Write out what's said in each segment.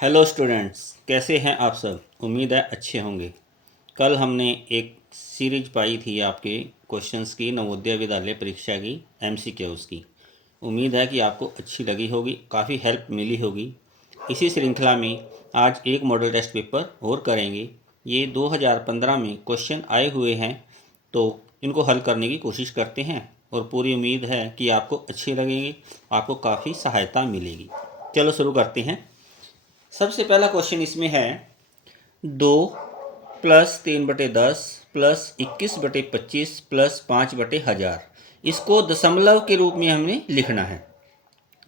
Hello students, कैसे हैं आप सब। उम्मीद है अच्छे होंगे। कल हमने एक सीरीज पाई थी आपके क्वेश्चंस की, नवोदय विद्यालय परीक्षा की एमसीक्यूज़ की। उम्मीद है कि आपको अच्छी लगी होगी, काफ़ी हेल्प मिली होगी। इसी श्रृंखला में आज एक मॉडल टेस्ट पेपर और करेंगे। ये 2015 में क्वेश्चन आए हुए हैं, तो इनको हल करने की कोशिश करते हैं और पूरी उम्मीद है कि आपको अच्छे लगेंगे, आपको काफ़ी सहायता मिलेगी। चलो शुरू करते हैं। सबसे पहला क्वेश्चन इसमें है 2 + 3/10 +21/25 +5/1000। इसको दशमलव के रूप में हमने लिखना है।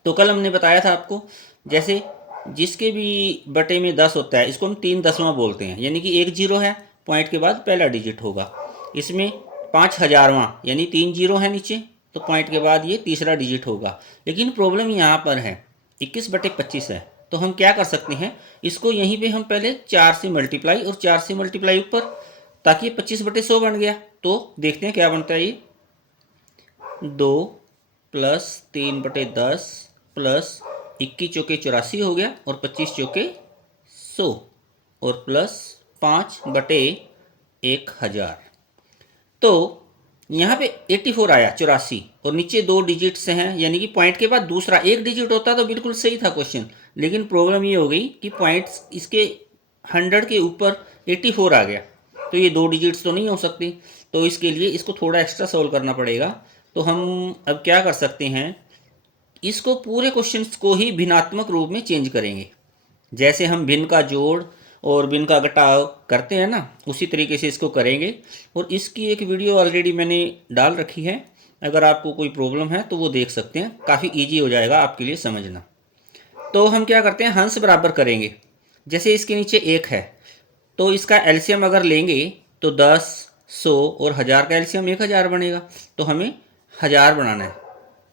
तो कल हमने बताया था आपको, जैसे जिसके भी बटे में 10 होता है इसको हम 3 दशमलव बोलते हैं, यानी कि एक जीरो है, पॉइंट के बाद पहला डिजिट होगा। इसमें 5000वां यानी 3 जीरो है नीचे, तो पॉइंट के बाद ये तीसरा डिजिट होगा। लेकिन प्रॉब्लम यहाँ पर है 21/25 है, तो हम क्या कर सकते हैं, इसको यहीं पे हम पहले 4 से मल्टीप्लाई और 4 से मल्टीप्लाई ऊपर, ताकि ये 25/100 बन गया। तो देखते हैं क्या बनता है। ये 2 + 3/10 +21 × 84 हो गया, और 25 × 100 और +5/1000। तो यहाँ पे 84 आया, 84, और नीचे 2 डिजिट्स हैं, यानी कि पॉइंट के बाद दूसरा एक डिजिट होता तो बिल्कुल सही था क्वेश्चन। लेकिन प्रॉब्लम ये हो गई कि पॉइंट्स इसके 100 के ऊपर 84 आ गया, तो ये 2 डिजिट्स तो नहीं हो सकती। तो इसके लिए इसको थोड़ा एक्स्ट्रा सॉल्व करना पड़ेगा। तो हम अब क्या कर सकते हैं, इसको पूरे क्वेश्चन को ही भिन्नात्मक रूप में चेंज करेंगे। जैसे हम भिन्न का जोड़ और भिन्न का घटाव करते हैं ना, उसी तरीके से इसको करेंगे। और इसकी एक वीडियो ऑलरेडी मैंने डाल रखी है, अगर आपको कोई प्रॉब्लम है तो वो देख सकते हैं, काफ़ी इजी हो जाएगा आपके लिए समझना। तो हम क्या करते हैं, हंस बराबर करेंगे। जैसे इसके नीचे 1 है, तो इसका एलसीएम अगर लेंगे तो 10, 100 और 1000 का एलसीएम 1000 बनेगा। तो हमें 1000 बनाना है।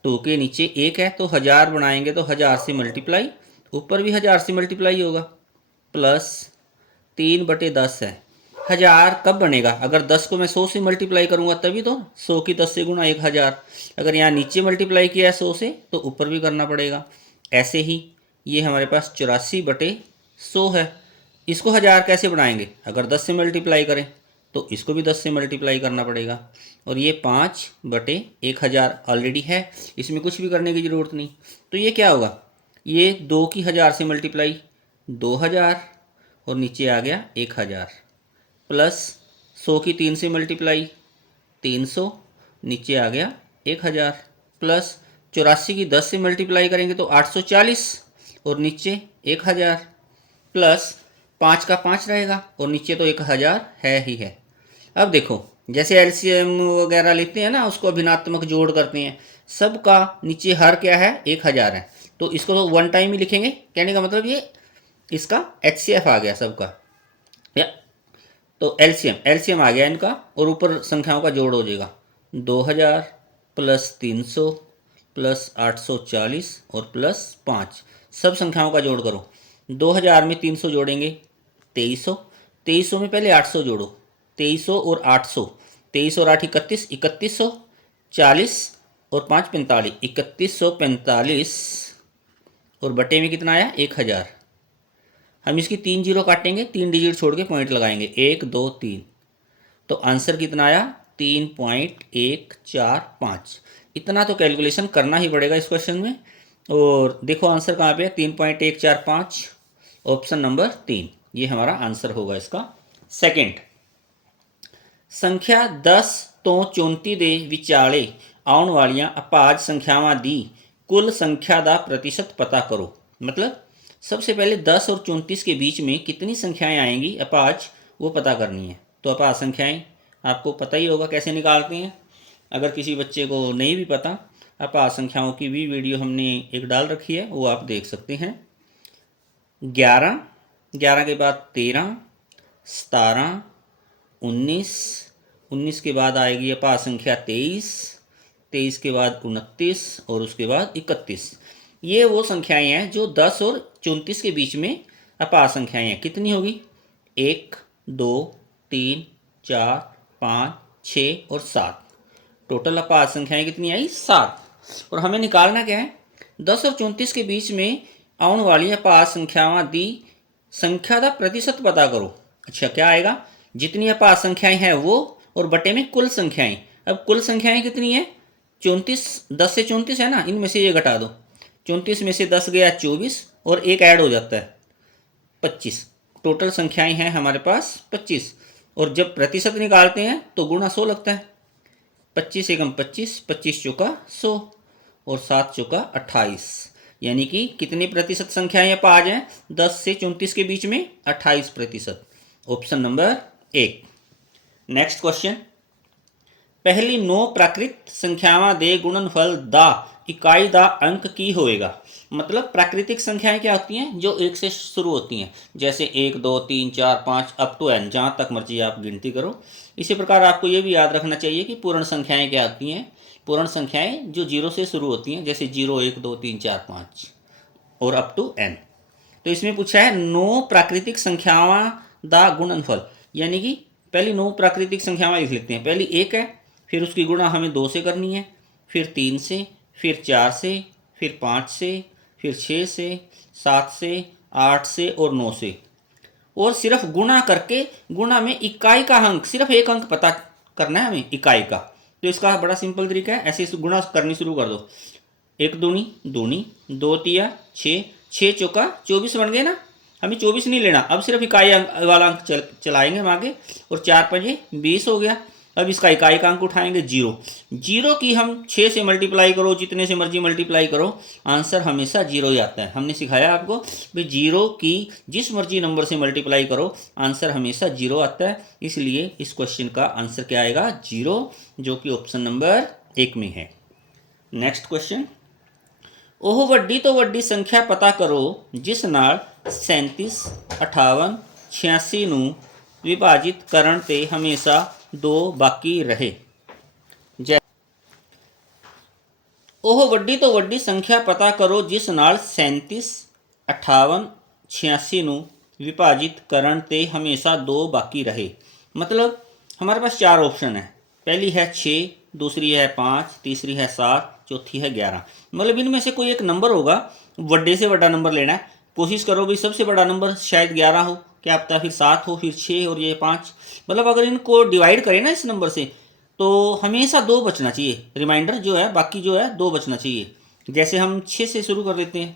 2 के नीचे 1 है, तो 1000 बनाएंगे तो 1000 से मल्टीप्लाई, ऊपर भी 1000 से मल्टीप्लाई होगा, प्लस 3/10 है। 1000 कब बनेगा, अगर 10 को मैं 100 से मल्टीप्लाई करूंगा तभी तो। 100 की 10 से गुणा 1000। अगर यहाँ नीचे मल्टीप्लाई किया है 100 से, तो ऊपर भी करना पड़ेगा। ऐसे ही ये हमारे पास 84/100 है। इसको 1000 कैसे बनाएंगे, अगर 10 से मल्टीप्लाई करें तो इसको भी 10 से मल्टीप्लाई करना पड़ेगा। और ये 5/1000 ऑलरेडी है, इसमें कुछ भी करने की ज़रूरत नहीं। तो ये क्या होगा, ये 2 की 1000 से मल्टीप्लाई 2000, और नीचे आ गया 1000, प्लस 100 की 3 से मल्टीप्लाई 300, नीचे आ गया 1000, प्लस 84 की 10 से मल्टीप्लाई करेंगे तो 840, और नीचे 1000, प्लस 5 का 5 रहेगा, और नीचे तो 1000 है ही है। अब देखो, जैसे एलसीएम वगैरह लेते हैं ना, उसको भिन्नात्मक जोड़ करते हैं, सबका नीचे हर क्या है, 1000 है। तो इसको तो वन टाइम ही लिखेंगे, कहने का मतलब ये इसका एचसीएफ आ गया सबका, या तो एलसीएम एलसीएम आ गया इनका, और ऊपर संख्याओं का जोड़ हो जाएगा 2000 प्लस 300 प्लस 840 और प्लस 5। सब संख्याओं का जोड़ करो। 2000 में 300 जोड़ेंगे 2300, 2300 में पहले 800 जोड़ो, 2300 और 800, 23 और 8 31, 3100, 40 और 5 45, 3145, और बटे में कितना आया, 1000। हम इसकी 3 जीरो काटेंगे, 3 डिजिट छोड़ के पॉइंट लगाएंगे, 1 2 3। तो आंसर कितना आया, 3.145। इतना तो कैलकुलेशन करना ही पड़ेगा इस क्वेश्चन में। और देखो आंसर कहाँ पे है, 3.145, ऑप्शन नंबर 3, ये हमारा आंसर होगा इसका। सेकंड, संख्या 10 तो 34 ਦੇ ਵਿਚਾਲੇ ਆਉਣ ਵਾਲੀਆਂ ਅਭਾਜ ਸੰਖਿਆਵਾਂ ਦੀ कुल संख्या का प्रतिशत पता करो। मतलब सबसे पहले 10 और 34 के बीच में कितनी संख्याएं आएंगी अपाज, वो पता करनी है। तो अपाज संख्याएं आपको पता ही होगा कैसे निकालते हैं। अगर किसी बच्चे को नहीं भी पता, अपाज संख्याओं की भी वीडियो हमने एक डाल रखी है, वो आप देख सकते हैं। 11, 11 के बाद 13, 17, 19, 19 के बाद आएगी अपाज संख्या 23, 23 के बाद 29, और उसके बाद 31। ये वो संख्याएं हैं जो 10 और 34 के बीच में अपार संख्याएं हैं। कितनी होगी, 1 2 3 4 5 6 और 7। टोटल अपार संख्याएं कितनी आई, 7। और हमें निकालना क्या है, 10 और 34 के बीच में आने वाली पास संख्यावां दी संख्या का प्रतिशत पता करो। अच्छा क्या आएगा, जितनी पास संख्याएं हैं वो और बटे में कुल संख्याएं। अब कुल संख्याएं कितनी है, 34, 10 से 34 है ना, इनमें से ये घटा दो, 34 में से 10 गया 24 और एक ऐड हो जाता है 25। टोटल संख्याएं हैं हमारे पास 25 और जब प्रतिशत निकालते हैं तो गुणा 100 लगता है। 25 एकम 25, 25 चौका 100 और 7 चौका 28, यानी कि कितनी प्रतिशत संख्याएं पाज हैं 10 से 34 के बीच में, 28%। Option number 1। नेक्स्ट क्वेश्चन, पहली 9 प्राकृत संख्यावां दे गुणनफल दा इकाई दा अंक की होएगा। मतलब प्राकृतिक संख्याएं क्या होती हैं, जो 1 से शुरू होती हैं, जैसे 1 2 3 4 5 अप टू n, जहाँ तक मर्जी आप गिनती करो। इसी प्रकार आपको ये भी याद रखना चाहिए कि पूर्ण संख्याएं क्या होती हैं, पूर्ण संख्याएं जो 0 से शुरू होती हैं, जैसे 0 1 2 3 4 5 और अप टू n। तो इसमें पूछा है 9 प्राकृतिक संख्यावां दा गुणनफल, यानी कि पहली 9 प्राकृतिक संख्यावां लिख लेते हैं। पहली 1 है, फिर उसकी गुणा हमें 2 से करनी है, फिर 3 से, फिर 4 से, फिर 5 से, फिर 6 से, 7 से, 8 से और 9 से। और सिर्फ गुणा करके, गुणा में इकाई का अंक, सिर्फ एक अंक पता करना है हमें इकाई का। तो इसका बड़ा सिंपल तरीका है, ऐसे गुणा करनी शुरू कर दो। 1 दूनी दूनी, 2 तिया 6, 6 चौका 24 बन गए ना। हमें 24 नहीं लेना, अब सिर्फ इकाई वाला अंक चलाएंगे हम आगे, और 4 पंजे 20 हो गया। अब इसका इकाई का अंक उठाएंगे 0। 0 की हम 6 से मल्टीप्लाई करो, जितने से मर्जी मल्टीप्लाई करो, आंसर हमेशा 0 ही आता है। हमने सिखाया आपको भाई 0 की जिस मर्जी नंबर से मल्टीप्लाई करो, आंसर हमेशा 0 आता है। इसलिए इस क्वेश्चन का आंसर क्या आएगा, 0, जो कि ऑप्शन नंबर 1 में है। नेक्स्ट क्वेश्चन, ਉਹ ਵੱਡੀ ਤੋਂ ਵੱਡੀ ਸੰਖਿਆ ਪਤਾ ਕਰੋ ਜਿਸ ਨਾਲ 37, 58, 86 ਨੂੰ ਵਿਭਾਜਿਤ ਕਰਨ ਤੇ ਹਮੇਸ਼ਾ 2 ਬਾਕੀ ਰਹੇ। ਜੈ ਉਹ ਵੱਡੀ ਤੋਂ ਵੱਡੀ ਸੰਖਿਆ ਪਤਾ ਕਰੋ ਜਿਸ ਨਾਲ 37, 58, 86 ਨੂੰ विभाजित करण ते हमेशा 2 बाकी रहे। मतलब हमारे पास 4 ऑप्शन है, पहली है 6, दूसरी है 5, तीसरी है 7, चौथी है 11। मतलब इनमें से कोई एक नंबर होगा, बड़े से बड़ा नंबर लेना है। कोशिश करो भी सबसे बड़ा नंबर शायद 11 हो, क्या पता फिर 7 हो, फिर 6 और ये 5। मतलब अगर इनको डिवाइड करें ना इस नंबर से, तो हमेशा 2 बचना चाहिए, रिमाइंडर जो है, बाकी जो है 2 बचना चाहिए। जैसे हम 6 से शुरू कर देते हैं।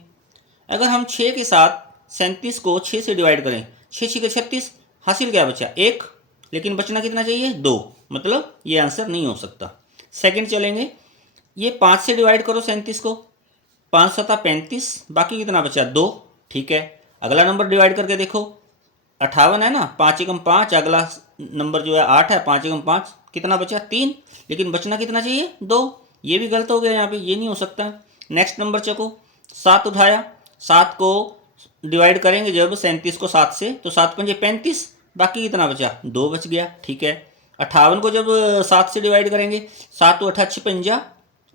अगर हम 6 के साथ 37 को 6 से डिवाइड करें, 6 6 36, हासिल क्या बचा 1, लेकिन बचना कितना चाहिए 2, मतलब ये आंसर नहीं हो सकता। सेकंड चलेंगे, ये 5 से डिवाइड करो 37 को, 5 7 35, बाकी कितना बचा 2, ठीक है। अगला नंबर डिवाइड करके देखो, 58 है ना, 5 एकम 5, अगला नंबर जो है 8 है, 5 एकम 5, कितना बचा 3, लेकिन बचना कितना चाहिए 2, ये भी गलत हो गया यहाँ पे, ये नहीं हो सकता। नेक्स्ट नंबर चको, 7 उठाया, 7 को डिवाइड करेंगे जब 37 को 7 से, तो 7 पंजे 35, बाकी कितना बचा 2 बच गया, ठीक है। 58 को जब 7 से डिवाइड करेंगे, 7 8 56,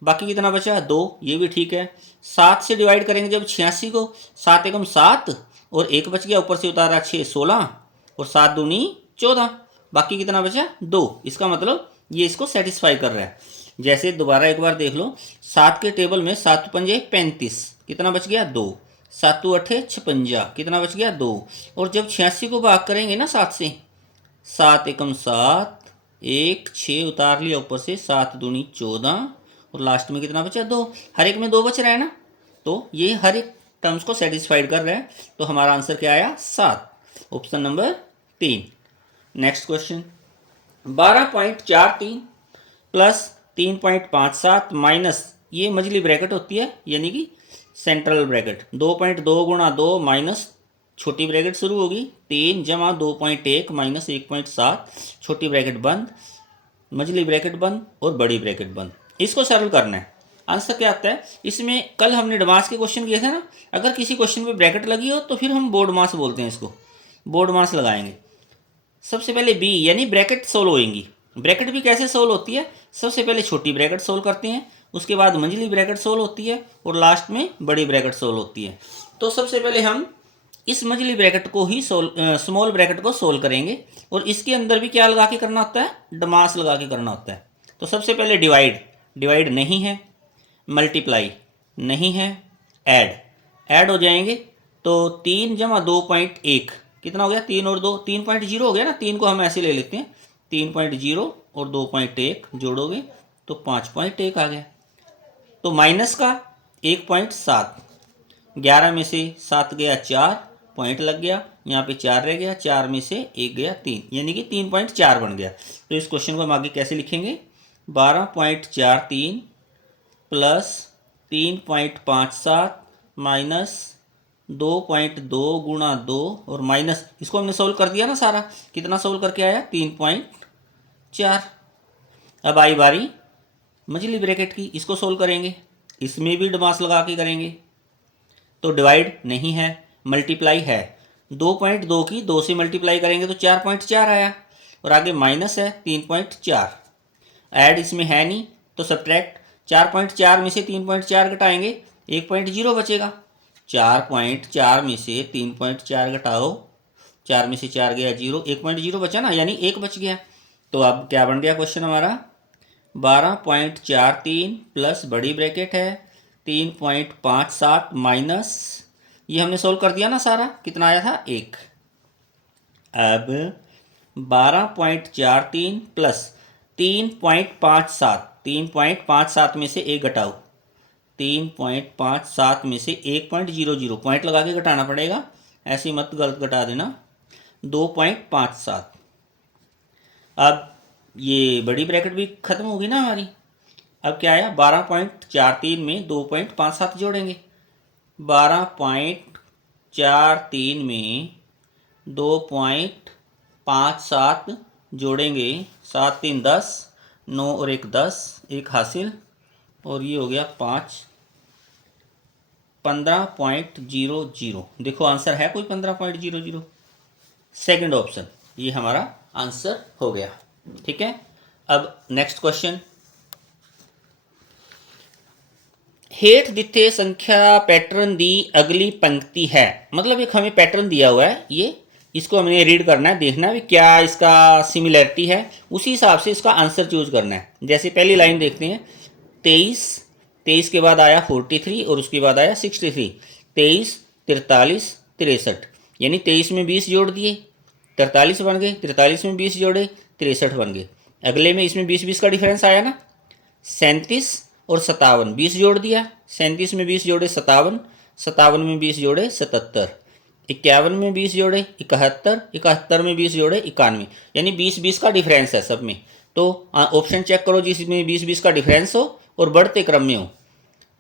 बाकी कितना बचा 2, ये भी ठीक है। 7 से डिवाइड करेंगे जब 86 को, 7 एकम 7 और 1 बच गया, ऊपर से उतारा 6 16 और 7 दूनी 14, बाकी कितना बचा 2। इसका मतलब ये इसको सेटिस्फाई कर रहा है। जैसे दोबारा एक बार देख लो, 7 के टेबल में 7 पंजे 35, कितना बच गया 2, 7 8 56, कितना बच गया 2। और जब 86 को भाग करेंगे ना 7 से, 7 एकम 7, 1 6 उतार लिया ऊपर से, 7 दूनी 14 और लास्ट में कितना बचा 2। हर एक में 2 बच रहा है ना, तो ये हर एक टर्म्स को सेटिस्फाइड कर रहा है। तो हमारा आंसर क्या आया 7, option number 3। Next question, 12.43 plus 3.57 minus, ये मझली ब्रैकेट होती है यानी कि सेंट्रल ब्रैकेट, 2.2 गुणा 2 माइनस छोटी ब्रैकेट शुरू होगी 3 जमा 2.1 माइनस 1.7, छोटी ब्रैकेट बंद, मझली ब्रैकेट बंद और बड़ी ब्रैकेट बंद। इसको सरल करना है। आंसर क्या आता है इसमें, कल हमने एडवांस के क्वेश्चन किए थे ना, अगर किसी क्वेश्चन में ब्रैकेट लगी हो तो फिर हम बोर्ड मास बोलते हैं इसको, बोर्ड मास लगाएंगे। सबसे पहले बी यानी ब्रैकेट सोल्व होएंगी। ब्रैकेट भी कैसे सोल्व होती है, सबसे पहले छोटी ब्रैकेट सोल्व करते हैं, उसके बाद मंझली ब्रैकेट सोल्व होती है और लास्ट में बड़ी ब्रैकेट सोल्व होती है। तो सबसे पहले हम इस मंझली ब्रैकेट को ही स्मॉल ब्रैकेट को सोल्व करेंगे, और इसके अंदर भी क्या लगा के करना होता है, डमास लगा के करना होता है। तो सबसे पहले डिवाइड, डिवाइड नहीं है, मल्टीप्लाई नहीं है, ऐड, ऐड हो जाएंगे तो 3 जमा 2.1 कितना हो गया, 3 और 2 3.0 हो गया ना। 3 को हम ऐसे ले लेते हैं, 3.0 और 2.1 जोड़ोगे तो 5.1 आ गया। तो माइनस का 1.7, 11 में से 7 गया 4, पॉइंट लग गया, यहाँ पे 4 रह गया, 4 में से 1 गया 3, यानी कि 3.4 बन गया। तो इस क्वेश्चन को हम आगे कैसे लिखेंगे, 12.43 प्लस 3.57 माइनस 2.2 गुणा 2 और माइनस, इसको हमने सोल्व कर दिया ना सारा, कितना सोल्व करके आया, 3.4। अब आई बारी मछली ब्रैकेट की, इसको सोल्व करेंगे, इसमें भी डमास लगा के करेंगे। तो डिवाइड नहीं है, मल्टीप्लाई है, 2.2 की 2 से मल्टीप्लाई करेंगे तो 4.4 आया, और आगे माइनस है 3.4, ऐड इसमें है नहीं तो सब्ट्रैक्ट, 4.4 में से 3.4 घटाएंगे 1.0 बचेगा, 4.4 में से 3.4 घटाओ, 4 में से 4 गया 0, 1.0 बचा ना, यानी 1 बच गया। तो अब क्या बन गया क्वेश्चन हमारा, 12.43 प्लस बड़ी ब्रैकेट है 3.57 माइनस, ये हमने सोल्व कर दिया ना सारा, कितना आया था 1। अब 12.43 प्लस 3.57, 3.57 में से 1 घटाओ, 3.57 में से 1.00 पॉइंट लगा के घटाना पड़ेगा, ऐसे मत गलत घटा देना, 2.57। अब ये बड़ी ब्रैकेट भी खत्म होगी ना हमारी। अब क्या आया, 12.43 में 2.57 जोड़ेंगे, 12.43 में 2.57 जोड़ेंगे, 7 3 10, 9 और 1 10, 1 हासिल, और ये हो गया 5, 15.00। देखो आंसर है कोई 15.00, सेकंड ऑप्शन ये हमारा आंसर हो गया। ठीक है, अब नेक्स्ट क्वेश्चन, हेठ दिते संख्या पैटर्न दी अगली पंक्ति है, मतलब एक हमें पैटर्न दिया हुआ है, ये इसको हमने रीड करना है, देखना है भी क्या इसका सिमिलैरिटी है, उसी हिसाब से इसका आंसर चूज करना है। जैसे पहली लाइन देखते हैं, 23 के बाद आया 43 और उसके बाद आया 63, 23 43 63, यानी 23 में 20 जोड़ दिए 43 बन गए, 43 में 20 जोड़े 63 बन गए। अगले में इसमें 20 का डिफरेंस आया ना, 37 और 57, 20 जोड़ दिया, 37 में 20 जोड़े 57, 57 में 20 जोड़े 77, 51 में 20 जोड़े 71, 71 में 20 जोड़े 91, यानी 20 का डिफरेंस है सब में। तो ऑप्शन चेक करो जिसमें 20 का डिफरेंस हो और बढ़ते क्रम में हो,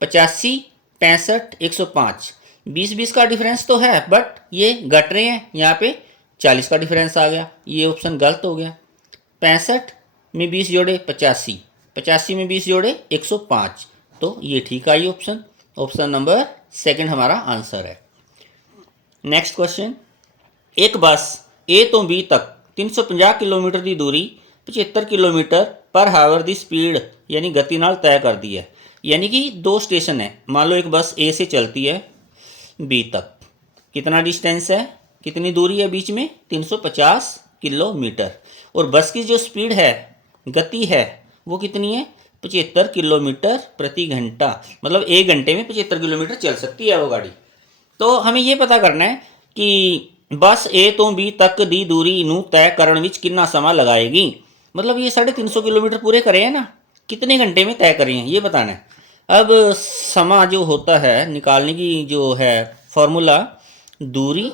85 65 105, 20 का डिफरेंस तो है बट ये घट रहे हैं, यहाँ पे 40 का डिफरेंस आ गया, ये ऑप्शन गलत हो गया। 65 में 20 जोड़े 85, 85 में 20 जोड़े 105, तो ये ठीक आई ऑप्शन, ऑप्शन नंबर सेकंड हमारा आंसर है। नेक्स्ट क्वेश्चन, एक बस ए तो बी तक 350 किलोमीटर की दूरी 75 किलोमीटर पर हावर की स्पीड यानी गति नाल तय कर दी है, यानी कि 2 स्टेशन है, मान लो एक बस ए से चलती है बी तक, कितना डिस्टेंस है, कितनी दूरी है बीच में, 350 किलोमीटर, और बस की जो स्पीड है, गति है, वो कितनी है, 75 किलोमीटर प्रति घंटा, मतलब 1 घंटे में 75 किलोमीटर चल सकती है वो गाड़ी। तो हमें ये पता करना है कि बस ए तो बी तक दी दूरी नू तय करने विच कितना समा लगाएगी, मतलब ये 350 किलोमीटर पूरे करे हैं ना, कितने घंटे में तय करे हैं ये बताना है। अब समा जो होता है निकालने की जो है फॉर्मूला, दूरी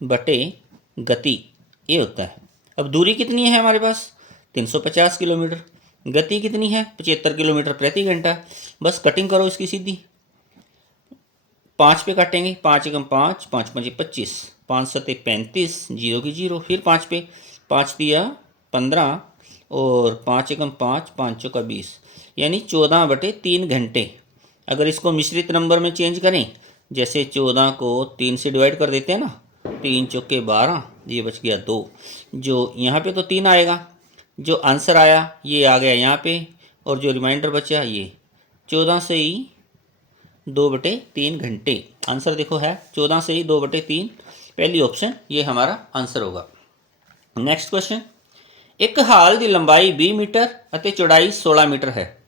बटे गति ये होता है। अब दूरी कितनी है हमारे पास 350 किलोमीटर, गति कितनी है 75 किलोमीटर प्रति घंटा, बस कटिंग करो इसकी सीधी, 5 पे काटेंगे, 5 एकम 5, 5 5 25, 5 7 35, 0 की 0, फिर 5 पे, 5 दिया 15 और 5 एकम 5, 5 चौका 20, यानी 14/3 घंटे। अगर इसको मिश्रित नंबर में चेंज करें, जैसे 14 को 3 से डिवाइड कर देते हैं ना, 3 चौके 12, ये बच गया 2, जो यहाँ पे तो 3 आएगा, जो आंसर आया ये आ गया यहाँ पे, और जो रिमाइंडर बचा ये 14 से ही 2/3 घंटे, आंसर देखो है 14 से ही 2/3, पहली ऑप्शन ये हमारा आंसर होगा। नेक्स्ट क्वेश्चन, एक हाल की लंबाई 20 मीटर और चौड़ाई 16 मीटर है,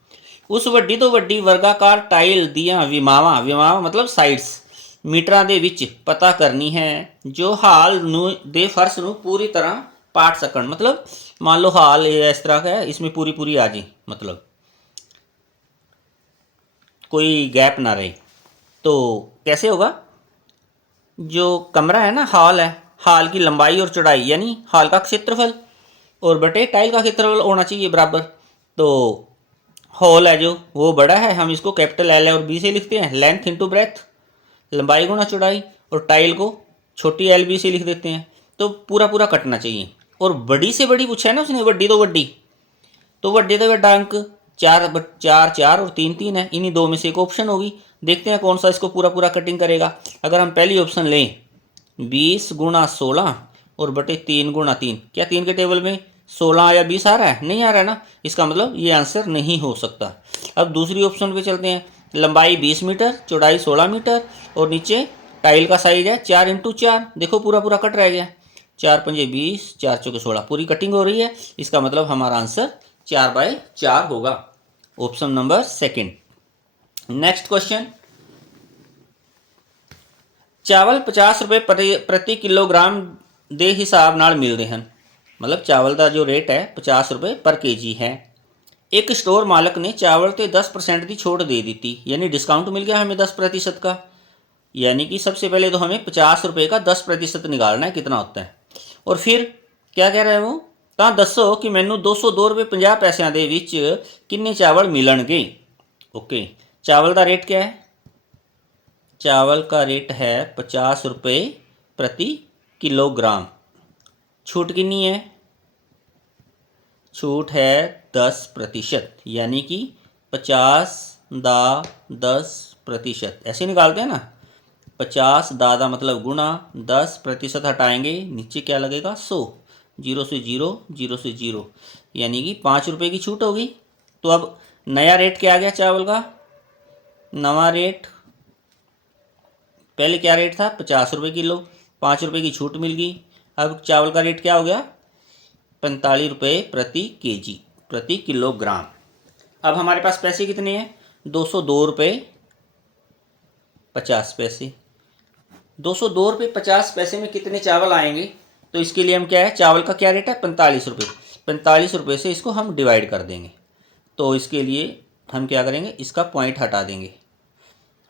उस वड्डी तो वड्डी वर्गाकार टाइल दियां विमावां, विमावां मतलब साइड्स ਮੀਟਰਾਂ ਦੇ ਵਿੱਚ ਪਤਾ ਕਰਨੀ ਹੈ ਜੋ ਹਾਲ ਨੂੰ ਦੇ ਫਰਸ਼ ਨੂੰ पूरी तरह पाट सकन। मतलब मान लो हाल ये इस तरह का है, इसमें पूरी पूरी आ जाए, मतलब कोई गैप ना रहे। तो कैसे होगा, जो कमरा है ना, हॉल है, हॉल की लंबाई और चौड़ाई यानी हॉल का क्षेत्रफल और बटे टाइल का क्षेत्रफल होना चाहिए बराबर। तो हॉल है जो वो बड़ा है, हम इसको कैपिटल एल और बी से लिखते हैं, लेंथ इंटू ब्रेथ, लंबाई गुना चौड़ाई, और टाइल को छोटी एल बी से लिख देते हैं। तो पूरा पूरा कटना चाहिए। और बड़ी से बड़ी पूछा है ना उसने, वड्डी तो वड्डी, तो वड्डे तो वड्डा अंक 4 और 3 है, इन्हीं दो में से एक ऑप्शन होगी। देखते हैं कौन सा इसको पूरा पूरा कटिंग करेगा। अगर हम पहली ऑप्शन लें 20 गुणा 16 और बटे 3 गुणा 3, क्या 3 के टेबल में 16 या 20 आ रहा है? नहीं आ रहा है ना, इसका मतलब ये आंसर नहीं हो सकता। अब दूसरी ऑप्शन पे चलते हैं। लंबाई 20 मीटर, चौड़ाई 16 मीटर, और नीचे टाइल का साइज है 4 इंटू 4। देखो पूरा पूरा कट रह गया, 4 पंजे 20, 4 चौके 16, पूरी कटिंग हो रही है। इसका मतलब हमारा आंसर 4/4 होगा, option number second. Next question, चावल 50 रुपये प्रति किलोग्राम ਦੇ ਹਿਸਾਬ ਨਾਲ ਮਿਲਦੇ ਹਨ। मतलब चावल का जो रेट है 50 रुपये पर केजी है। एक स्टोर मालक ने चावल पर 10% की छूट दे दी थी, यानी डिस्काउंट मिल गया हमें 10% का। यानी कि सबसे पहले तो हमें 50 रुपये का 10% निकालना है, कितना होता है। और फिर क्या कह रहे हैं वो, ਤਾਂ ਦੱਸੋ कि मैनू 202 रुपये 50 पैसों के विच किन्ने चावल मिलणगे। ओके, चावल का रेट क्या है? चावल का रेट है 50 रुपये प्रति किलोग्राम। छूट कितनी है? छूट है 10%, यानी कि 50 दा 10%, ऐसे निकालते हैं ना। 50 दा मतलब गुणा, 10% हटाएंगे, नीचे क्या लगेगा 100, 0 से 0, 0 से 0, यानी कि 5 रुपये की छूट होगी। तो अब नया रेट क्या आ गया चावल का? नवा रेट, पहले क्या रेट था 50 रुपये किलो, 5 रुपये की छूट मिल गई। अब चावल का रेट क्या हो गया? 45 रुपये प्रति केजी, प्रति किलोग्राम। अब हमारे पास पैसे कितने हैं? 202 रुपये 50 पैसे। 202 रुपये 50 पैसे में कितने चावल आएंगे? तो इसके लिए हम क्या है, चावल का क्या रेट है 45 रुपये, 45 रुपये से इसको हम डिवाइड कर देंगे। तो इसके लिए हम क्या करेंगे, इसका पॉइंट हटा देंगे।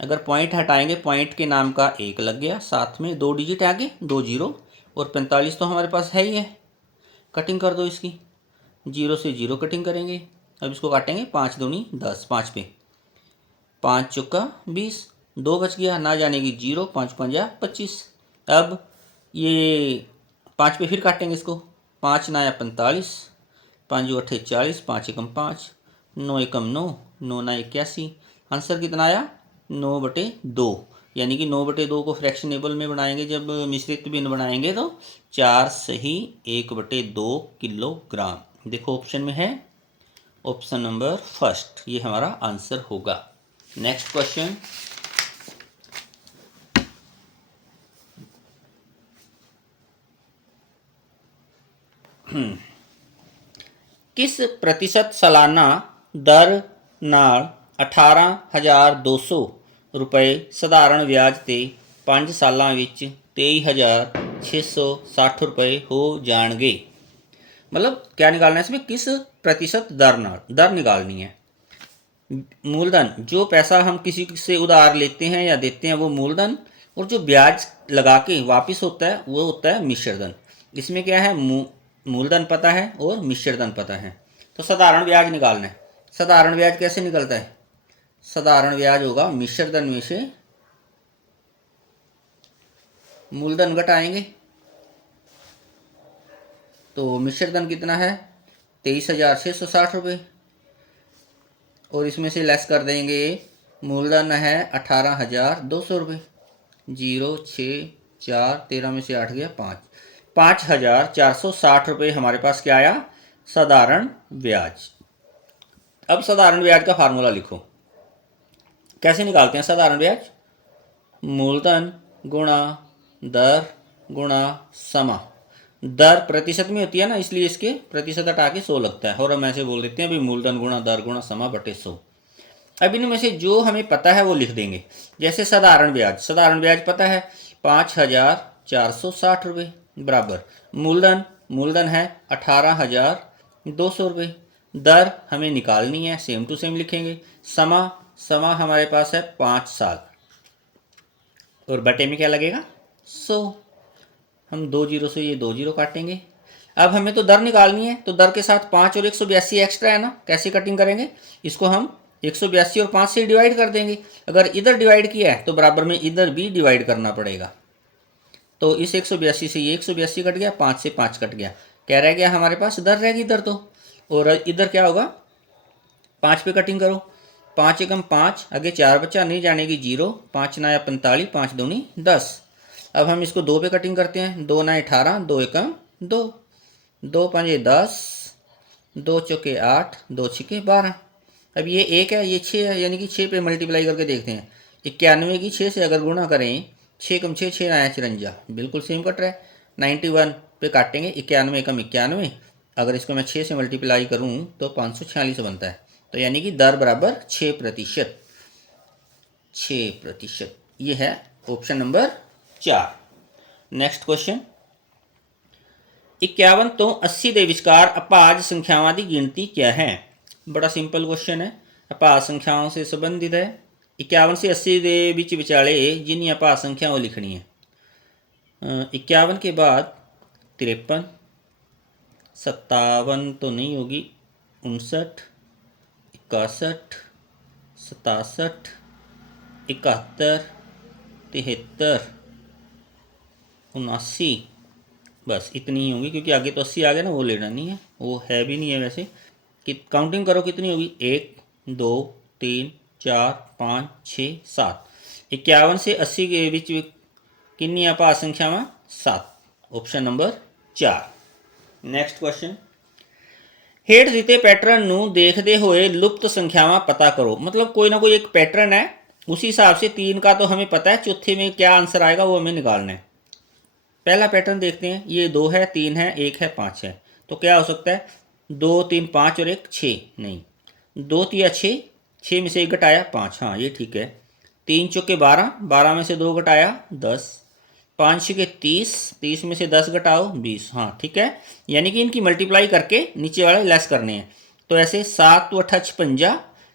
अगर पॉइंट हटाएंगे, पॉइंट के नाम का 1 लग गया, साथ में 2 डिजिट आगे 2 जीरो, और 45 तो हमारे पास है ही है। कटिंग कर दो इसकी, 0 से 0 कटिंग करेंगे। अब इसको काटेंगे, 5 दूनी 10, 5 पे 5 चौका 20, 2 बच गया, ना जाने की 0, 5 पंजा 25। अब ये 5 पे फिर काटेंगे इसको, 5 नाया 45, 5 अठे 40, 5 एकम 5, 9 एकम 9, 9 ना 81। आंसर कितना आया? 9/2, यानी कि 9/2 को फ्रैक्शनेबल में बनाएंगे, जब मिश्रित भिन्न बनाएंगे तो 4 सही 1/2 किलोग्राम। देखो ऑप्शन में है, ऑप्शन नंबर फर्स्ट, ये हमारा आंसर होगा। नेक्स्ट क्वेश्चन, किस प्रतिशत सालाना दर नाल 18,200 रुपये सधारण ब्याज ते 5 सालों विच 23,660 रुपये हो जाएंगे। मतलब क्या निकालना है इसमें, किस प्रतिशत दर नाल, दर निकालनी है। मूलधन, जो पैसा हम किसी से उधार लेते हैं या देते हैं वो मूलधन, और जो ब्याज लगा के वापस होता है वो होता है मिश्रधन। इसमें क्या है, मूलधन पता है और मिश्रधन पता है। तो साधारण ब्याज निकालना है। साधारण ब्याज कैसे निकलता है? साधारण ब्याज होगा मिश्रधन में से मूलधन घटाएंगे। तो मिश्रधन कितना है 23,660 रुपये, और इसमें से लेस कर देंगे मूलधन है 18,200 रुपये। 0 6 4 13 में से 8 गया 5, 5,460 रुपये हमारे पास क्या आया, साधारण ब्याज। अब साधारण ब्याज का फार्मूला लिखो। कैसे निकालते हैं साधारण ब्याज? मूलधन गुणा दर गुणा समा। दर प्रतिशत में होती है ना, इसलिए इसके प्रतिशत हटा के 100 लगता है, और हम ऐसे बोल देते हैं भी मूलधन गुणा दर गुणा समा बटे 100। अब इनमें से जो हमें पता है वो लिख देंगे। जैसे साधारण ब्याज पता है 5,460 रुपये बराबर मूलधन है 18,200 रुपये। दर हमें निकालनी है, सेम टू सेम लिखेंगे। समा हमारे पास है 5 साल और बटे में क्या लगेगा 100। हम 2 जीरो से ये 2 जीरो काटेंगे। अब हमें तो दर निकालनी है, तो दर के साथ 5 और 182 एक्स्ट्रा है ना, कैसे कटिंग करेंगे? इसको हम 182 और 5 से डिवाइड कर देंगे। अगर इधर डिवाइड किया है तो बराबर में इधर भी डिवाइड करना पड़ेगा। तो इस 182 से ये 182 कट गया, 5 से 5 कट गया, क्या रह गया हमारे पास? दर रहेगी इधर तो। और इधर क्या होगा? 5 पे कटिंग करो, 5 एकम 5, आगे 4 बचा, नहीं जानेगी 0, 5 9 45, 5 दूनी 10। अब हम इसको 2 पे कटिंग करते हैं, 2 9 18, 2 एकम 2, 2 5 10, 2 चौके 8, 2 छिके 12। अब ये 1 है, ये 6 है, यानी कि 6 पे मल्टीप्लाई करके देखते हैं। 91 की 6 से अगर गुणा करें, 6 कम 6, 6 आया 54, बिल्कुल सेम कट रहा है। 91 पे काटेंगे, 91 एकम 91, अगर इसको मैं 6 से मल्टीप्लाई करूं तो 546 बनता है। तो यानी कि दर बराबर 6%। 6%, ये है ऑप्शन नंबर 4। नेक्स्ट क्वेश्चन, 51 तो 80 ਦੇ ਵਿਚਕਾਰ ਅਭਾਜ ਸੰਖਿਆਵਾਂ ਦੀ ਗਿਣਤੀ क्या है? बड़ा सिंपल क्वेश्चन है, अभाज संख्याओं से संबंधित है। 51 से 80 ਦੇ ਵਿੱਚ ਵਿਚਾਲੇ जिन्नी अभाज संख्या वो लिखनी है। 51 के बाद 53, 57 तो नहीं होगी, 59, 61, 67, 71, 73, 79, बस इतनी ही होंगी, क्योंकि आगे तो 80 आ गया ना, वो लेना नहीं है, वो है भी नहीं है वैसे। कि काउंटिंग करो कितनी होगी, 1 2 3 4 5 6 7। 51 से 80 के बीच कितनी अभाज संख्यावां? 7, ऑप्शन नंबर 4। नेक्स्ट क्वेश्चन, हेठ दिते पैटर्न ਨੂੰ देखते हुए लुप्त संख्यावां पता करो। मतलब कोई ना कोई एक पैटर्न है, उसी हिसाब से 3 का तो हमें पता है, चौथे में क्या आंसर आएगा वो हमें निकालना है। पहला पैटर्न देखते हैं, ये 2 है, 3 है, 1 है, 5 है, तो क्या हो सकता है? 2 3 5 और 1 6, नहीं, 2 3 6, 6 में से 1 घटाया 5, हाँ ये ठीक है। 3 चौके 12, 12 में से 2 घटाया 10, 5 छके 30, 30 में से 10 घटाओ 20, हाँ ठीक है। यानी कि इनकी मल्टीप्लाई करके नीचे वाले लेस करने हैं। तो ऐसे 7 तो 8 56,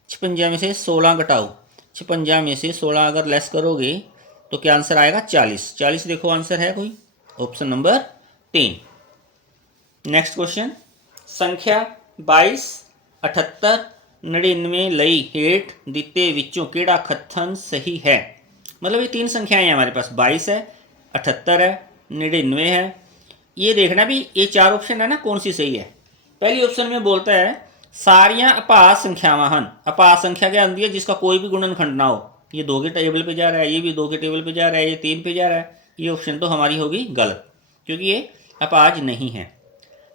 56 में से 16 घटाओ, 56 में से 16 अगर लेस करोगे तो क्या आंसर आएगा? 40। 40 देखो आंसर है कोई, ऑप्शन नंबर 3। नेक्स्ट क्वेश्चन, संख्या 22 78 99 ਲਈ हेठ दिते विचों केड़ा कथन सही है? मतलब ये 3 संख्याएं हैं हमारे पास, 22 है, 78 है, 99 है। ये देखना भी ये 4 ऑप्शन है ना, कौन सी सही है। पहली ऑप्शन में बोलता है सारियां अभाज संख्यावां हन। अभाज संख्या क्या आती है? जिसका कोई भी गुणनखंड ना हो। ये 2 के टेबल पे जा रहा है, ये भी 2 के टेबल पे जा रहा है, ये 3 पे जा रहा है। ये ऑप्शन तो हमारी होगी गलत, क्योंकि ये अभाज नहीं है।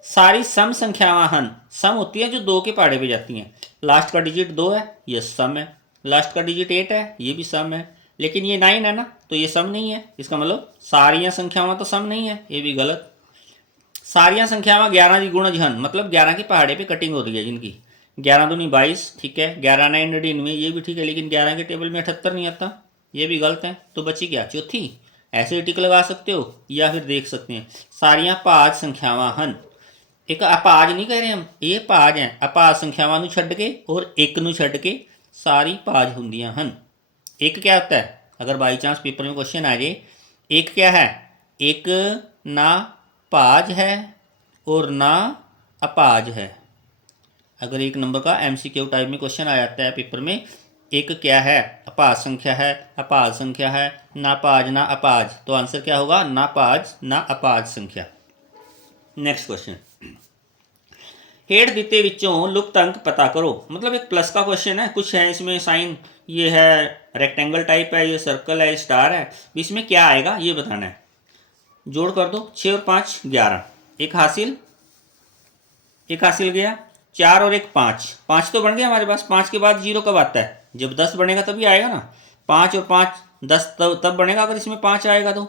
सारी सम संख्यावां हन, सम होती हैं जो 2 के पहाड़े पे जाती हैं। लास्ट का डिजिट 2 है, ये सम है। लास्ट का डिजिट 8 है, ये भी सम है। लेकिन ये 9 है ना, तो ये सम नहीं है। इसका मतलब सारियां संख्यावां तो सम नहीं है, ये भी गलत। सारियां संख्यावां 11 की गुणज हन, मतलब 11 के पहाड़े पे कटिंग हो रही है जिनकी। 11 दूनी 22, ठीक है। 11 9 99, ये भी ठीक है, लेकिन 11 के टेबल में 78 नहीं आता, ये भी गलत है। तो बची क्या? चौथी। ऐसे ही टिक लगा सकते हो या फिर देख सकते हैं सारियां भाज संख्यावां हन। एक अभाज नहीं कह रहे हम, ये भाज है। अभाज संख्यावां नूं छड्ड के और एक नूं छड्ड के सारी भाज हुंदियां हन। एक क्या होता है? अगर बाई चांस पेपर में क्वेश्चन आ जाए, एक क्या है? एक ना भाज है और ना अभाज है। अगर 1 नंबर का MCQ टाइप में क्वेश्चन आ जाता है पेपर में, एक क्या है? अभाज संख्या है, अभाज संख्या है, ना भाज ना अभाज, तो आंसर क्या होगा? ना भाज ना अभाज संख्या। नेक्स्ट क्वेश्चन, हेठ दिते विचों लुप्त अंक पता करो। मतलब एक प्लस का क्वेश्चन है, कुछ है इसमें साइन, ये है रेक्टेंगल टाइप है, ये सर्कल है, स्टार है, इसमें क्या आएगा ये बताना है। जोड़ कर दो, 6 और 5 11, एक हासिल गया। 4 और 1 5, 5 तो बन गया हमारे पास। 5 के बाद 0 कब आता है? जब 10 बनेगा तभी आएगा ना। 5 और 5 10 तब बनेगा अगर इसमें 5 आएगा तो।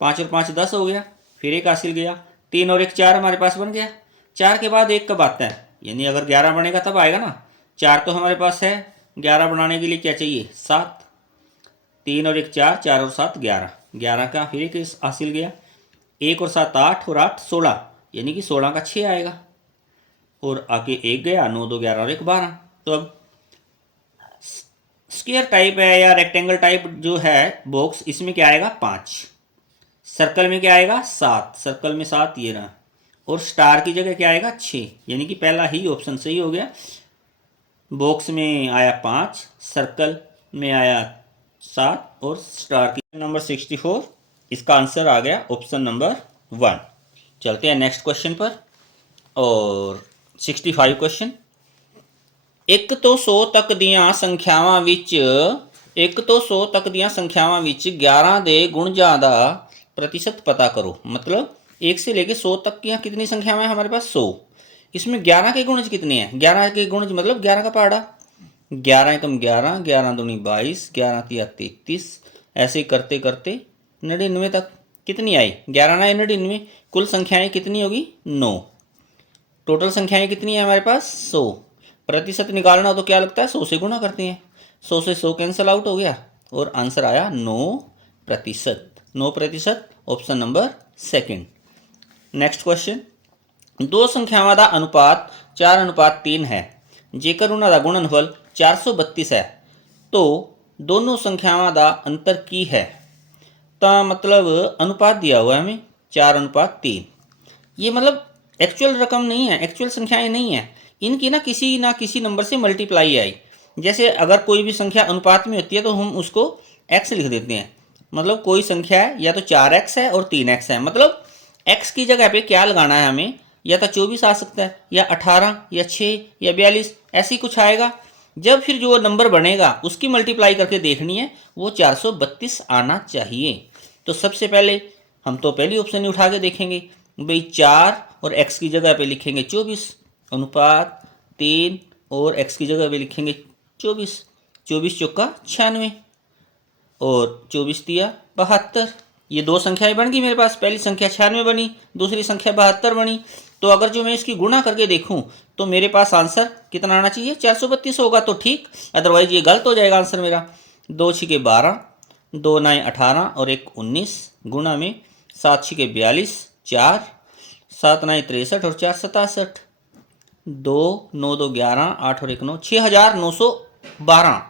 5 और 5 10 हो गया, फिर एक हासिल गया। 3 और 1 4 हमारे पास बन गया। 4 के बाद 1 कब आता है? यानी अगर 11 बनेगा तब आएगा ना। 4 तो हमारे पास है, 11 बनाने के लिए क्या चाहिए? 7, 3 और 1 4, 4 और 7 11, 11 का फिर एक हासिल गया, 1 और 7 8 और 8 16, यानी कि 16 का 6 आएगा, और आगे 1 गया, 9 2 11 और 1 12। तो अब स्क्वायर टाइप है या रेक्टेंगल टाइप जो है बॉक्स, इसमें क्या आएगा? 5, सर्कल में क्या आएगा? 7, सर्कल में 7 ये रहा, और स्टार की जगह क्या आएगा? 6, यानी कि पहला ही ऑप्शन सही हो गया। बॉक्स में आया 5, सर्कल में आया 7 और स्टार की नंबर 64, इसका आंसर आ गया ऑप्शन नंबर 1। चलते हैं नेक्स्ट क्वेश्चन पर, और 65 क्वेश्चन। एक तो 100 तक ਦੀਆਂ ਸੰਖਿਆਵਾਂ ਵਿੱਚ 100 तक ਦੀਆਂ ਸੰਖਿਆਵਾਂ ਵਿੱਚ 11 ਦੇ ਗੁਣਜਾਂ ਦਾ प्रतिशत पता करो। मतलब 1 से लेके 100 तक की कितनी संख्याएं हैं हमारे पास? 100। इसमें 11 के गुणज कितने हैं? 11 के गुणज मतलब 11 का पहाड़ा, 11 एकम 11, 11 दूनी 22, 11 तिया 33, ऐसे ही करते करते 99 तक। कितनी आई? 11 ना 99, कुल संख्याएं कितनी होगी? 9। टोटल संख्याएं कितनी है हमारे पास? 100। प्रतिशत निकालना हो तो क्या लगता है? 100 से गुणा करते हैं, 100 से 100 कैंसिल आउट हो गया, और आंसर आया 9%। 9%, ऑप्शन नंबर 2। Next question. दो संख्यावां ਦਾ अनुपात 4:3 है, जेकर ਉਹਨਾਂ ਦਾ गुणनफल 432 है, तो दोनों संख्यावां ਦਾ अंतर की है। तो मतलब अनुपात दिया हुआ है हमें 4:3, ये मतलब एक्चुअल रकम नहीं है, एक्चुअल संख्याएं नहीं है, इनकी ना किसी नंबर से मल्टीप्लाई आई। जैसे अगर कोई भी संख्या अनुपात में होती है तो हम उसको x लिख देते हैं, मतलब कोई संख्या है या तो 4x है और 3x है, मतलब x की जगह पे क्या लगाना है हमें? या तो 24 आ सकता है, या 18, या 6, या 42, ऐसे ही कुछ आएगा। जब फिर जो नंबर बनेगा उसकी मल्टीप्लाई करके देखनी है, वो 432 आना चाहिए। तो सबसे पहले हम तो पहली ऑप्शन ही उठा के देखेंगे भाई, 4 और x की जगह पे लिखेंगे 24, अनुपात 3 और x की जगह पे लिखेंगे 24, 24 चौका 96 और 24 तिया 72। ये दो संख्याएं बन गई मेरे पास, पहली संख्या 96 बनी, दूसरी संख्या 72 बनी। तो अगर जो मैं इसकी गुणा करके देखूं तो मेरे पास आंसर कितना आना चाहिए? 432 होगा तो ठीक, अदरवाइज ये गलत हो जाएगा आंसर मेरा। 2 छिके 12, 2 9 18 और 1 19, गुणा में 7 छिके 42, 4 7 9 63 और 4 67, 2 9 2 11, 8 और 1 9, 6912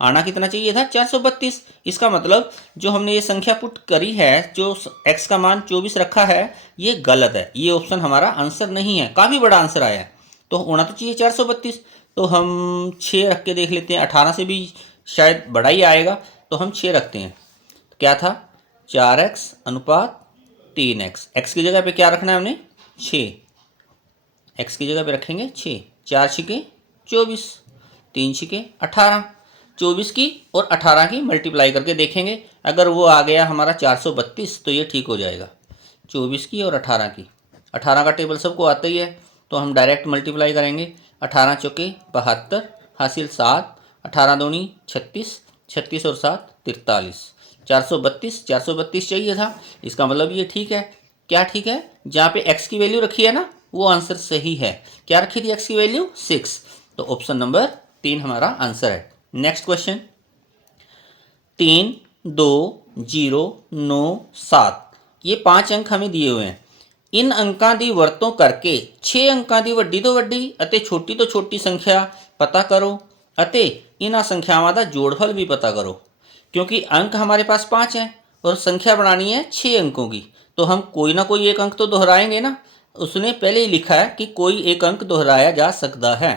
आना कितना चाहिए था? 432। इसका मतलब जो हमने ये संख्या पुट करी है, जो x का मान 24 रखा है, ये गलत है, ये ऑप्शन हमारा आंसर नहीं है। काफ़ी बड़ा आंसर आया है, तो होना तो चाहिए 432। तो हम 6 रख के देख लेते हैं, 18 से भी शायद बड़ा ही आएगा, तो हम 6 रखते हैं। तो क्या था? 4x अनुपात 3x, x की जगह पे क्या रखना है हमने? 6, x की जगह पे रखेंगे 6, 4 छिके 24, 3 छिके 18, 24 की और 18 की मल्टीप्लाई करके देखेंगे, अगर वो आ गया हमारा 432 तो ये ठीक हो जाएगा। 24 की और 18 की, 18 का टेबल सबको आता ही है, तो हम डायरेक्ट मल्टीप्लाई करेंगे। 18 चौके 72, हासिल 7, 18 दूनी 36, 36 और 7 43, 432, 432 चाहिए था। इसका मतलब ये ठीक है। क्या ठीक है? जहाँ पे x की वैल्यू रखी है ना, वो आंसर सही है। क्या रखी थी x की वैल्यू? 6, तो ऑप्शन नंबर 3 हमारा आंसर है। Next question. 3 2 0 9 7, ये 5 अंक हमें दिए हुए हैं। इन अंकों की वरतों करके 6 अंकों की वड्डी तो वड्डी अते छोटी तो छोटी संख्या पता करो, अते इन्हां संख्यावां दा जोड़फल भी पता करो। क्योंकि अंक हमारे पास 5 हैं और संख्या बनानी है 6 अंकों की, तो हम कोई ना कोई एक अंक तो दोहराएंगे ना। उसने पहले ही लिखा है कि कोई एक अंक दोहराया जा सकता है।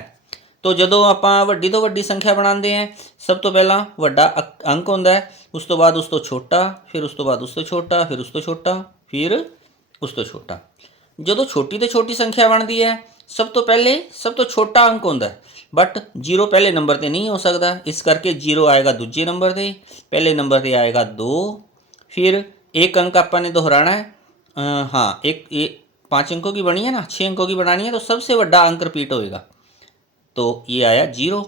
तो ਜਦੋਂ ਆਪਾਂ ਵੱਡੀ ਤੋਂ ਵੱਡੀ संख्या बनाते हैं, सब तो पहला ਵੱਡਾ अंक होता है, उस तो बाद उस तो छोटा, फिर उस तो बाद उस तो छोटा, फिर उस तो छोटा, फिर उस तो छोटा। ਜਦੋਂ छोटी तो छोटी संख्या बनती है, सब तो पहले सब तो छोटा अंक होता है, बट 0 पहले नंबर पर नहीं हो सकता, इस करके 0 आएगा दूजे नंबर पर, पहले नंबर पर आएगा 2, फिर एक अंक अपन ने दोहराना है। हाँ, एक 5 अंकों की बनी है ना, 6 अंकों की बनानी है, तो सबसे बड़ा अंक रिपीट होएगा, तो ये आया 0।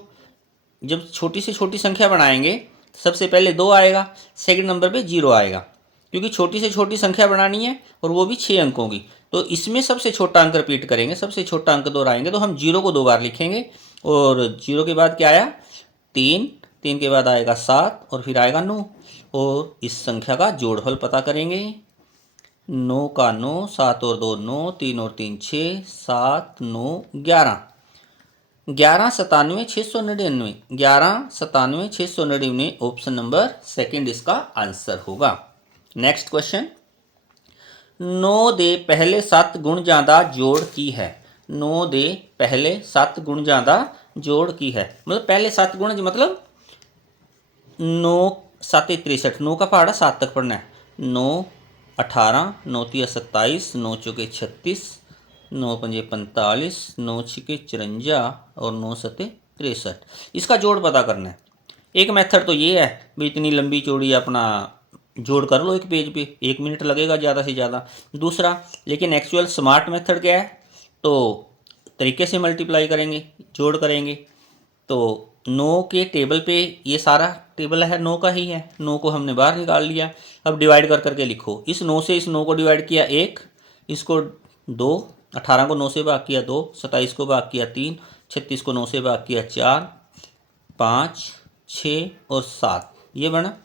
जब छोटी से छोटी संख्या बनाएंगे, सबसे पहले 2 आएगा, सेकंड नंबर पे 0 आएगा, क्योंकि छोटी से छोटी संख्या बनानी है और वो भी 6 अंकों की। तो इसमें सबसे छोटा अंक रिपीट करेंगे, सबसे छोटा अंक दोहराएंगे, तो हम 0 को 2 बार लिखेंगे, और 0 के बाद क्या आया? 3, 3 के बाद आएगा 7 और फिर आएगा 9 और इस संख्या का जोड़फल पता करेंगे। 9 का 9, 7 और 2 9, 3 और 3 6, 7 9 11, 1197 699 ऑप्शन नंबर सेकंड इसका आंसर होगा। नेक्स्ट क्वेश्चन, 9 ਦੇ ਪਹਿਲੇ 7 ਗੁਣ ਜ਼ਿਆਦਾ ਜੋੜ ਕੀ ਹੈ। 9 ਦੇ ਪਹਿਲੇ 7 ਗੁਣ ਜ਼ਿਆਦਾ ਜੋੜ ਕੀ है, मतलब पहले 7 गुण मतलब 9 7 63, 9 का पहाड़ा 7 तक पढ़ना है। 9 18, 9 3 27, 9 चौके 36, 9 पंजे 45, 9 छिके 54 और 9 सते 63। इसका जोड़ पता करना है। एक मेथड तो ये है भाई इतनी लंबी चौड़ी अपना जोड़ कर लो एक पेज पे, 1 मिनट लगेगा ज़्यादा से ज़्यादा। दूसरा लेकिन एक्चुअल स्मार्ट मेथड क्या है, तो तरीके से मल्टीप्लाई करेंगे, जोड़ करेंगे। तो 9 के टेबल पे ये सारा टेबल है 9 का ही है, 9 को हमने बाहर निकाल लिया। अब डिवाइड कर करके लिखो, इस 9 से इस 9 को डिवाइड किया 1, इसको 2, 18 को 9 से भाग किया 2, 27 को भाग किया 3, 36 को 9 से भाग किया 4, 5 6 और 7, ये बना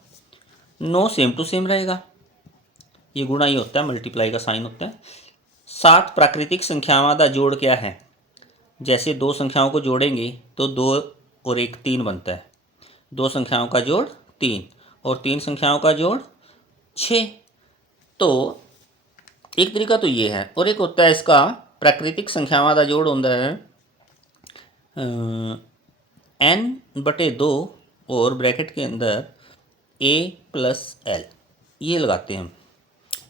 9 सेम टू सेम रहेगा। ये गुणा ही होता है, मल्टीप्लाई का साइन होता है। 7 प्राकृतिक संख्यावां का जोड़ क्या है, जैसे दो संख्याओं को जोड़ेंगे तो 2 और 1 3 बनता है, 2 संख्याओं का जोड़ 3 और 3 संख्याओं का जोड़ 6। तो एक तरीका तो ये है, और एक होता है इसका प्राकृतिक संख्यावां का जोड़ होता है n/2 और ब्रैकेट के अंदर a + l, ये लगाते हैं हम।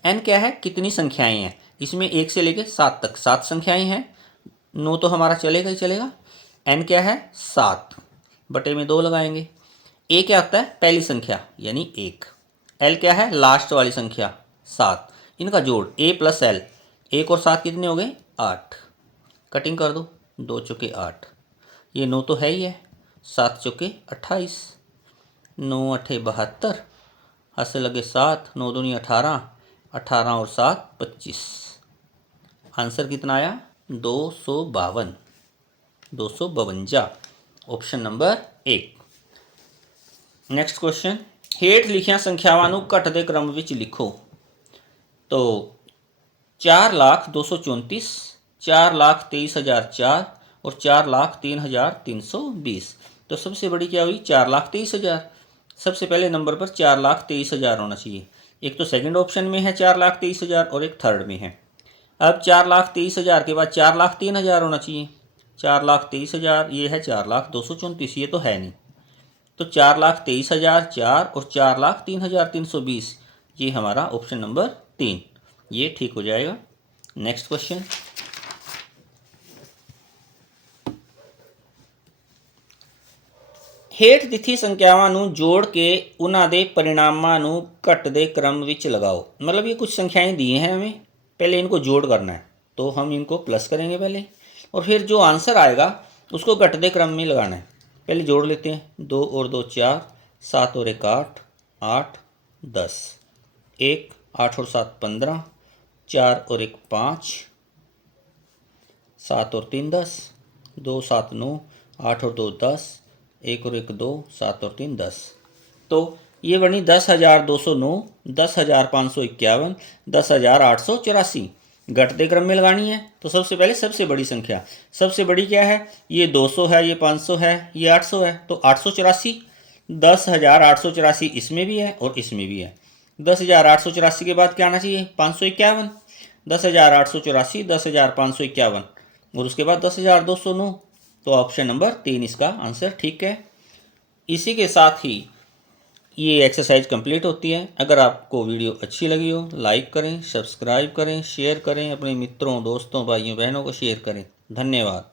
n क्या है, कितनी संख्याएं हैं, इसमें 1 से लेके 7 तक 7 संख्याएं हैं। 9 तो हमारा चलेगा ही चलेगा। n क्या है 7, बटे में 2 लगाएंगे। a क्या होता है पहली संख्या यानी 1, l क्या है लास्ट वाली संख्या 7, इनका जोड़ a + l, 1 और 7 कितने हो गए 8, कटिंग कर दो, 2 चौके 8, ये 9 तो है ही है, 7 चौके 28, 9 8 72, हाथ से लगे 7, 9 दूनी 18, 18 और 7 25, आंसर कितना आया 252, 252, ऑप्शन नंबर 1। नेक्स्ट क्वेश्चन, हेठ लिखिया संख्यावां नूं घटदे क्रम विच लिखो। तो 4,234, 4,23,004 और 4,03,320। तो सबसे बड़ी क्या हुई 4,23,000। सबसे पहले नंबर पर 4,23,000 होना चाहिए। एक तो सेकंड ऑप्शन में है 4,23,000 और एक थर्ड में है। अब 4,23,000 के बाद 4,03,000 होना चाहिए। 4,23,000 ये है 4,234, ये तो है नहीं। तो 4,23,000 4 और 4,03,320, ये हमारा ऑप्शन नंबर 3, ये ठीक हो जाएगा। नेक्स्ट क्वेश्चन, ਹੇਠ ਦਿੱਤੀ ਸੰਖਿਆਵਾਂ ਨੂੰ जोड़ के उन्हां दे परिणामां ਨੂੰ घटदे क्रम विच लगाओ। मतलब ये कुछ संख्याएं दी हैं हमें, पहले इनको जोड़ करना है, तो हम इनको प्लस करेंगे पहले, और फिर जो आंसर आएगा उसको घटदे क्रम में लगाना है। पहले जोड़ लेते हैं, 2 और 2 4, 7 और 1 8, 8 10, 1 8 और 7 15, 4 और 1 5, 7 और 3 10, 2 7 9, 8 और 2 10, 1 और 1 2, 7 और 3 10। तो ये बनी 10,209, 10,551, 10,884। घटते क्रम में लगानी है, तो सबसे पहले सबसे बड़ी संख्या, सबसे बड़ी क्या है, ये 200 है, ये 500 है, ये 800 है, तो 884। 10,884 इसमें भी है और इसमें भी है। 10,884 के बाद क्या आना चाहिए 551, 10,884, 10,551 और उसके बाद 10,209। तो ऑप्शन नंबर 3 इसका आंसर ठीक है। इसी के साथ ही ये एक्सरसाइज कंप्लीट होती है। अगर आपको वीडियो अच्छी लगी हो, लाइक करें, सब्सक्राइब करें, शेयर करें, अपने मित्रों दोस्तों भाइयों बहनों को शेयर करें। धन्यवाद।